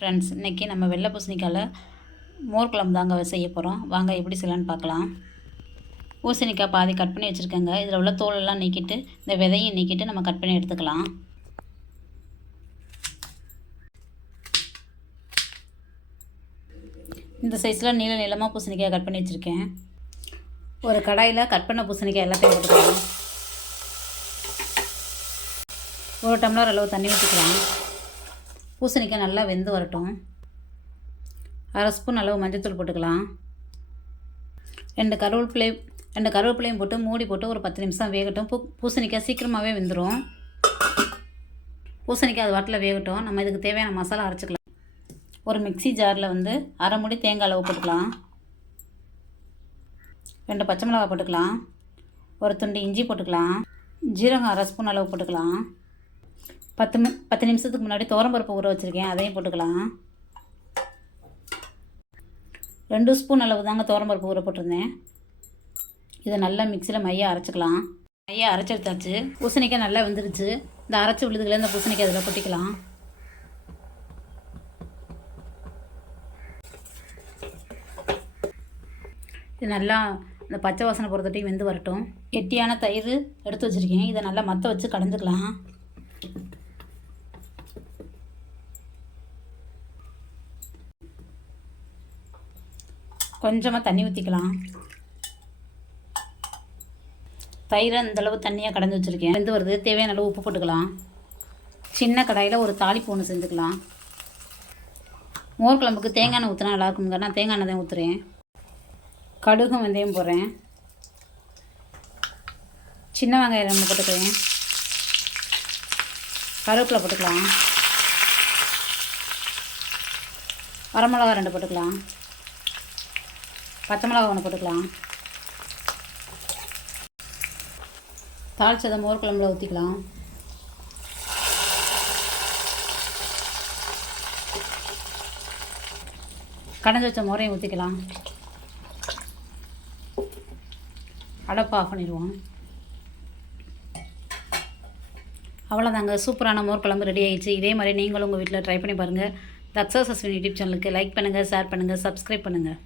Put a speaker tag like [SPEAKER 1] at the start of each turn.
[SPEAKER 1] Friends இன்றைக்கி நம்ம வெள்ளை பூசணிக்காயில் மோர் குழம்பு தாங்க செய்ய போகிறோம் வாங்க எப்படி செய்யலான்னு பார்க்கலாம். பூசணிக்காய் பாதி கட் பண்ணி வச்சுருக்கேங்க. இதில் உள்ள தோலெல்லாம் நீக்கிட்டு இந்த விதையும் நீக்கிட்டு நம்ம கட் பண்ணி எடுத்துக்கலாம். இந்த சைஸில் நீள நீளமாக பூசணிக்காய் கட் பண்ணி வச்சுருக்கேன். ஒரு கடாயில் கட் பண்ண பூசணிக்காய் எல்லாத்தையும் போட்டுக்கலாம். ஒரு டம்ளர் அளவு தண்ணி ஊற்றிக்கலாம் பூசணிக்காய் நல்லா வெந்து வரட்டும். அரை ஸ்பூன் அளவு மஞ்சத்தூள் போட்டுக்கலாம். ரெண்டு கருவேப்பிலை ரெண்டு கருவேப்பிலையும் போட்டு மூடி போட்டு ஒரு பத்து நிமிஷம் வேகட்டும். பூ பூசணிக்காய் சீக்கிரமாகவே வெந்துடும் பூசணிக்காய் அது வாட்டில் வேகட்டும். நம்ம இதுக்கு தேவையான மசாலா அரைச்சிக்கலாம். ஒரு மிக்ஸி ஜாரில் வந்து அரை முடி தேங்காய் அளவு போட்டுக்கலாம். ரெண்டு பச்சை மிளகாய் போட்டுக்கலாம். ஒரு துண்டு இஞ்சி போட்டுக்கலாம். ஜீரகம் அரை ஸ்பூன் அளவு போட்டுக்கலாம். பத்து மி பத்து நிமிஷத்துக்கு முன்னாடி துவரம்பருப்பு ஊற வச்சுருக்கேன். அதையும் போட்டுக்கலாம். ரெண்டு ஸ்பூன் அளவு தாங்க துவரம்பருப்பு ஊற போட்டிருந்தேன். இதை நல்லா மிக்சியில் மையாக அரைச்சிக்கலாம். மையாக அரைச்சி எடுத்தாச்சு. பூசணிக்காய் நல்லா வெந்துருச்சு. இந்த அரைச்சி விழுதுகளை இந்த பூசணிக்காய் இதில் கொட்டிக்கலாம். இது நல்லா இந்த பச்சை வாசனை பொறுத்தட்டையும் வெந்து வரட்டும். கெட்டியான தயிர் எடுத்து வச்சுருக்கேன். இதை நல்லா மற்ற வச்சு கலந்துக்கலாம். கொஞ்சமாக தண்ணி ஊற்றிக்கலாம் தயிரை அந்தளவு தண்ணியாக கடந்து வச்சுருக்கேன். வந்து வருது. தேவையான அளவு உப்பு போட்டுக்கலாம். சின்ன கடாயில் ஒரு தாளிப்பு ஒன்று செஞ்சுக்கலாம். மோர் குழம்புக்கு தேங்காய் எண்ணெய் ஊற்றினா நல்லாயிருக்குங்க நான் தேங்காய் எண்ணெய் தான் ஊற்றுறேன் கடுகும் வெந்தயம் போடுறேன். சின்ன வெங்காயம் ரெண்டு போட்டுக்கிறேன். கருவேப்பிலை போட்டுக்கலாம். வரமிளகா ரெண்டு போட்டுக்கலாம். பச்சை மிளகா ஒன்று போட்டுக்கலாம். தாளிச்சதை மோர் குழம்புல ஊற்றிக்கலாம் கடைஞ்சி வச்ச மோரையும் ஊற்றிக்கலாம் அடப்பு ஆஃப் பண்ணிடுவோம். அவ்வளோதாங்க சூப்பரான மோர் குழம்பு ரெடி ஆகிடுச்சு இதே மாதிரி நீங்களும் உங்கள் வீட்டில் ட்ரை பண்ணி பாருங்கள் தக்ஸஸ் யூடியூப் சேனலுக்கு லைக் பண்ணுங்கள் ஷேர் பண்ணுங்கள் சப்ஸ்கிரைப் பண்ணுங்கள்